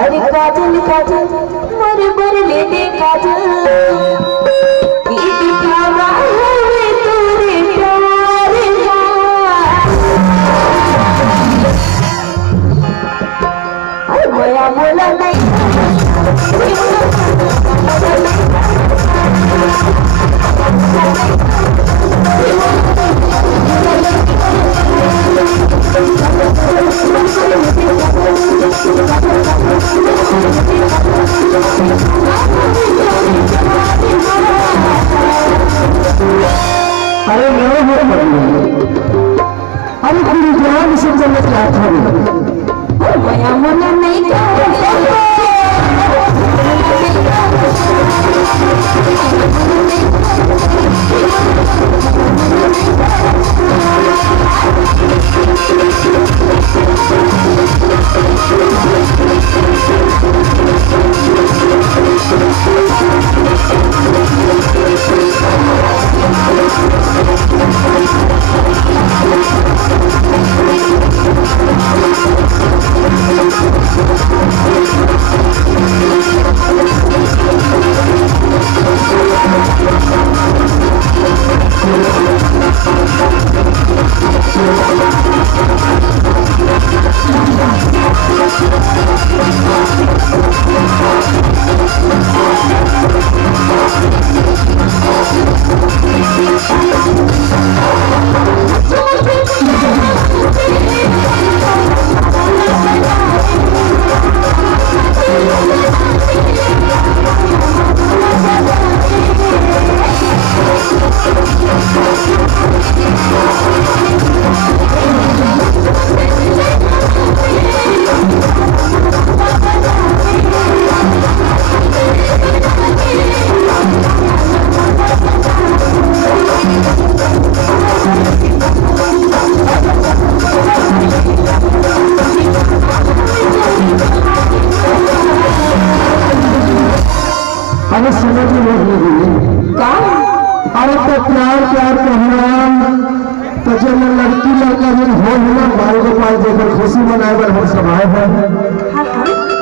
अरे काजल काजल मोरे बरले दे काजल ये दिखावा है तेरे प्यार का अरे मोया मोला नहीं अरे मेरे हो अरे पूरी जान से जन्नत लाता हूँ मोया मोला नहीं अरे समझ में नहीं क्या अरे तो प्यार प्यार कहना तो जब लड़की लड़का जब हो ना बाल गोपाल देकर खुशी मनाए बर हम सब आए हैं